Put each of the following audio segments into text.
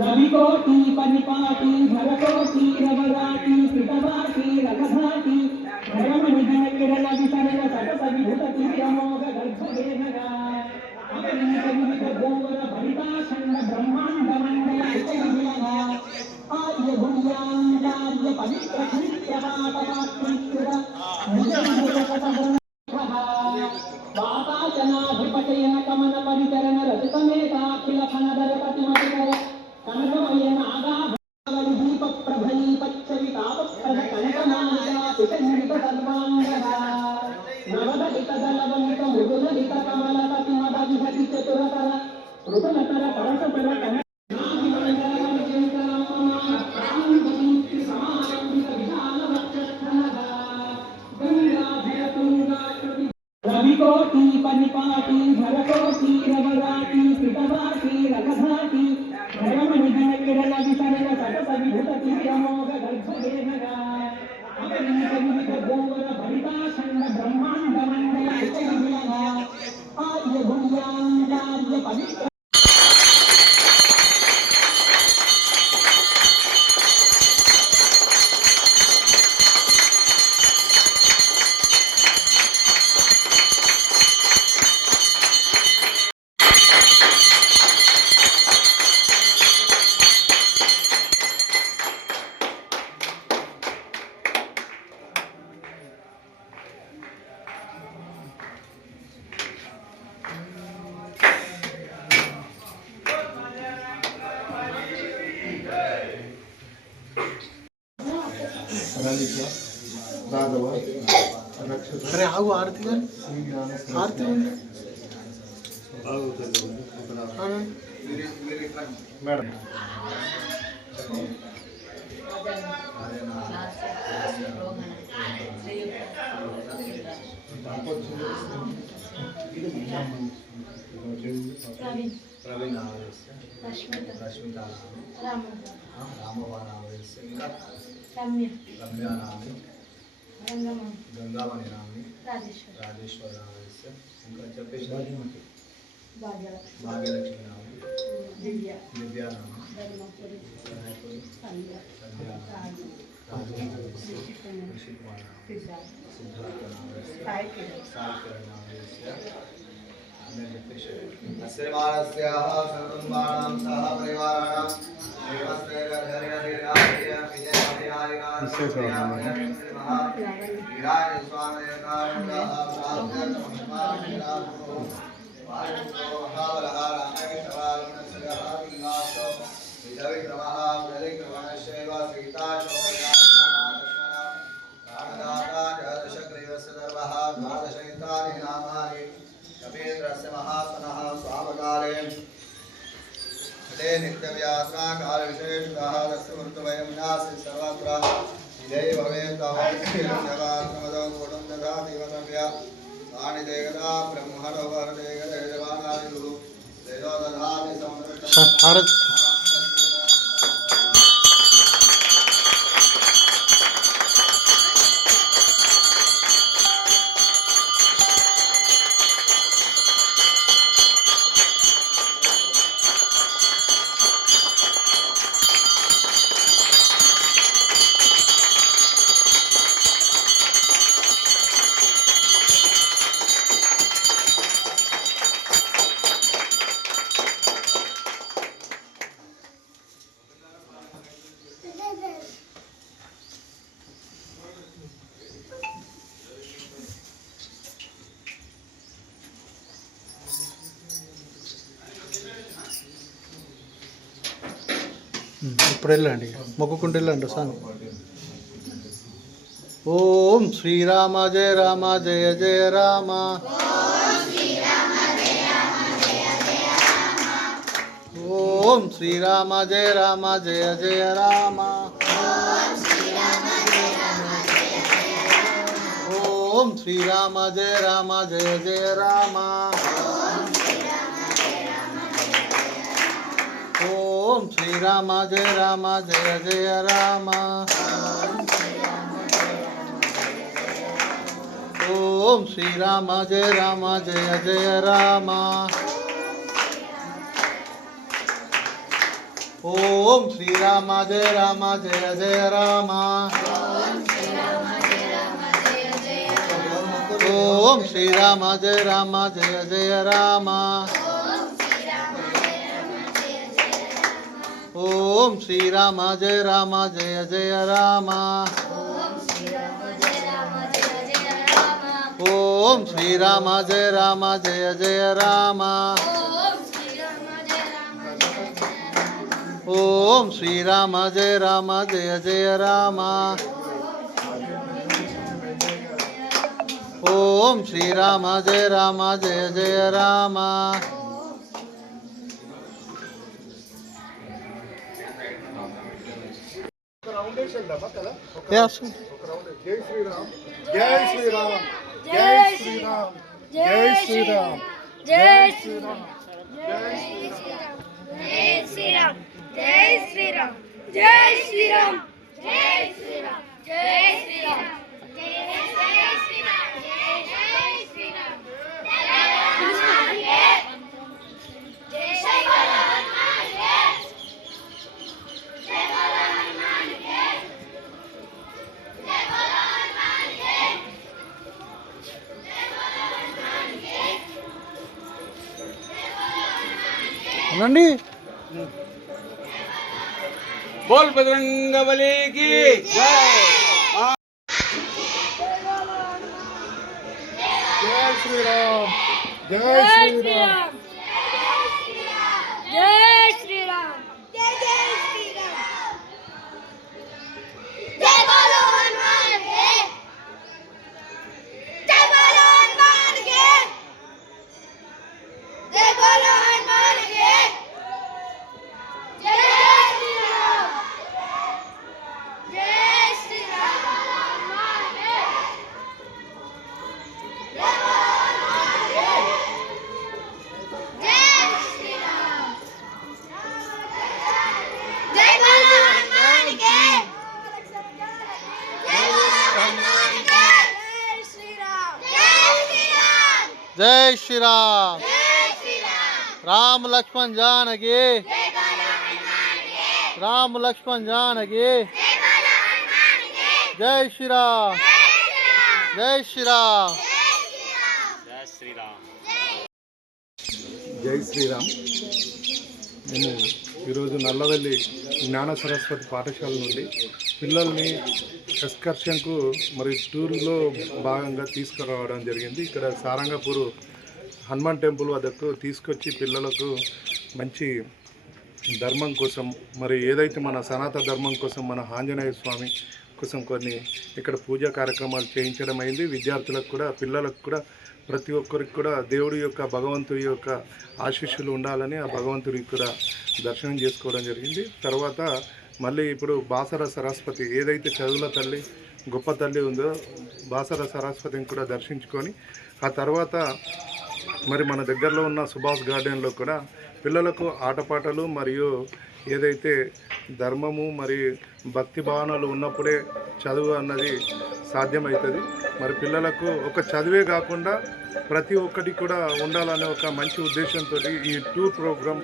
रविकोटि परिपाटी भरकोटि रवराटी कृतवाटी रघधाटी भरमणिधन किरण वितरण सतत विभूति अमोघ गर्भदेहगा अगणित विविध गोवर भरिताखंड ब्रह्मांड मंडल विजयगा आर्य भुव्यांगार्य पवित्र खनित्रवाटवाक्रीकृत वाताचनाधिपतयन कमन परिचरण रजतमेताखिल फनदर प्रतिमतिकर कनकमयन आगाभवनि दीप प्रभली पच्चवि तापप्रद कनकनालिका पितन्वित सर्वांगः नवदलित दलवलित मृदुललित कमल प्रतिमद विहति चतुरतर मृदुलतर करसतर कन रविकोटि परिपाटी भरकोटि रवराटी कृतवाटी रघधाटी भरमणिधन किरण वितरण सतत विभूति अमोघ गर्भदेहगा अगणित विविध गोवर भरिताखंड ब्रह्मांड मंडल विजयगा आर्य भुव्यांगार्य पवित्र अरे आगो आरती कर आरती मैडम प्रवीण रश्मिता रामवानावस्य रम्या नामी गंगामणि नामी राजेश्वर नामस्य ఇంకా చెప్పేసి భాగ్యలక్ష్మి నామి దివ్యా నామి ధర్మపురి సంధ్యా ऋषिकुमार सिद्धार्थ नामस्य साई किरण नामस्य श्रीमानस्याः सर्वं सह परिवाराणां देवस्य हरिहरिराजय विजयहरिहारिका विराज स्वामयकारुणः प्राप्तमस्माभिरामो वायुको महाबलहारामेशवालनस्यः विनाशो विदविक्रमः विदविक्रमणश्चैव सीताशोकयात्महालक्ष्मणः प्राणदाता दशग्रीवस्य सर्वः द्वादशैतानि नामानि कपीन्द्रस्य महात्मनः स्वामकाले नित्यव्यात्रा कालविशेषतः तस्य मृत्युभयं नास्ति सर्वत्र विजयी भवेत् तवो कूटं ददाति वदव्या तानि देवता ब्रह्मणो वरदेगरे देवानादिगुरु तेजो ददाति संरक्षणं ఇప్పుడు వెళ్ళండి మొక్కుకుంటూ వెళ్ళండి స్వామి. ఓం శ్రీరామ జయ రామ జయ జయ రామ. ఓం శ్రీరామ జయ రామ జయ జయ రామ. ఓం శ్రీరామ జయ రామ జయ జయ రామ. ఓం శ్రీరామ జయ రామ జయ జయ రామ. ఓం శ్రీరామ జయ రామ జయ జయ రామ. ఓం శ్రీరామ జయ రామ జయ జయ రామ ఓం శ్రీరామ జయ రామ జయ జయ రామ ఓం శ్రీరామ జయ రామ జయ జయ రామ ఓం శ్రీరామ జయ రామ జయ జయ రామ ఓం శ్రీరామ జయ రామ జయ జయ రామ ఓం శ్రీరామ జయ రామ జయ జయ రామ జై శ్రీరామ్ జై శ్రీరామ్ జై శ్రీరామ్ జై శ్రీరామ్ జై శ్రీరామ్ జై శ్రీరామ్ జై శ్రీరామ్ జై శ్రీరామ్ జై శ్రీరామ్ జై శ్రీరామ్ జై శ్రీరామ్ జై శ్రీరామ్ అనండి बोल बजरंग बली की जय। జై శ్రీరామ్ జై శ్రీరామ్ జై శ్రీరామ్ జై జై శ్రీరామ్ జై బోలో హనుమాన్ కే జై బోలో హనుమాన్ కే జై బోలో హనుమాన్ కే జై శ్రీరామ్ జై శ్రీరామ్ హనుమాన్ కే జై శ్రీరామ్ జై బోలో హనుమాన్ కే జై బోలో హనుమాన్ కే జై శ్రీరామ్ జై శ్రీరామ్ జై శ్రీరామ్ రామ లక్ష్మణ్ జానకి జై బోలో హనుమాన్ కే రామ లక్ష్మణ్ జానకి జై బోలో హనుమాన్ కే జై శ్రీరామ్ జై శ్రీరామ్ జై శ్రీరామ్ జై శ్రీరామ్ మేము ఈరోజు నల్లవెల్లి జ్ఞాన సరస్వతి పాఠశాల నుండి పిల్లల్ని ఎక్స్కర్షన్కు మరి టూర్లో భాగంగా తీసుకురావడం జరిగింది. ఇక్కడ సారంగపూర్ హనుమాన్ టెంపుల్ వద్దకు తీసుకొచ్చి పిల్లలకు మంచి ధర్మం కోసం మరి ఏదైతే మన సనాతన ధర్మం కోసం మన ఆంజనేయ స్వామి కోసం కొన్ని ఇక్కడ పూజా కార్యక్రమాలు చేయించడం అయింది. విద్యార్థులకు కూడా పిల్లలకు కూడా ప్రతి ఒక్కరికి కూడా దేవుడి యొక్క భగవంతుడి యొక్క ఆశీస్సులు ఉండాలని ఆ భగవంతుడికి కూడా దర్శనం చేసుకోవడం జరిగింది. తర్వాత మళ్ళీ ఇప్పుడు బాసర సరస్వతి ఏదైతే చదువుల తల్లి గొప్ప తల్లి ఉందో బాసర సరస్వతిని కూడా దర్శించుకొని ఆ తర్వాత మరి మన దగ్గరలో ఉన్న సుభాష్ గార్డెన్లో కూడా పిల్లలకు ఆటపాటలు మరియు ఏదైతే ధర్మము మరియు భక్తి భావనలు ఉన్నప్పుడే చదువు అన్నది సాధ్యమవుతుంది. మరి పిల్లలకు ఒక చదువే కాకుండా ప్రతి ఒక్కటి కూడా ఉండాలనే ఒక మంచి ఉద్దేశంతో ఈ టూర్ ప్రోగ్రామ్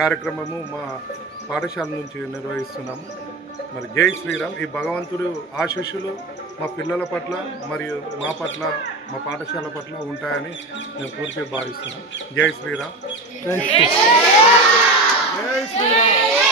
కార్యక్రమము మా పాఠశాల నుంచి నిర్వహిస్తున్నాము. మరి జై శ్రీరామ్. ఈ భగవంతుడు ఆశీస్సులు మా పిల్లల పట్ల మరియు మా పట్ల మా పాఠశాల పట్ల ఉంటాయని నేను పూర్తిగా భావిస్తున్నాను. జై శ్రీరామ్. జై శ్రీరామ్.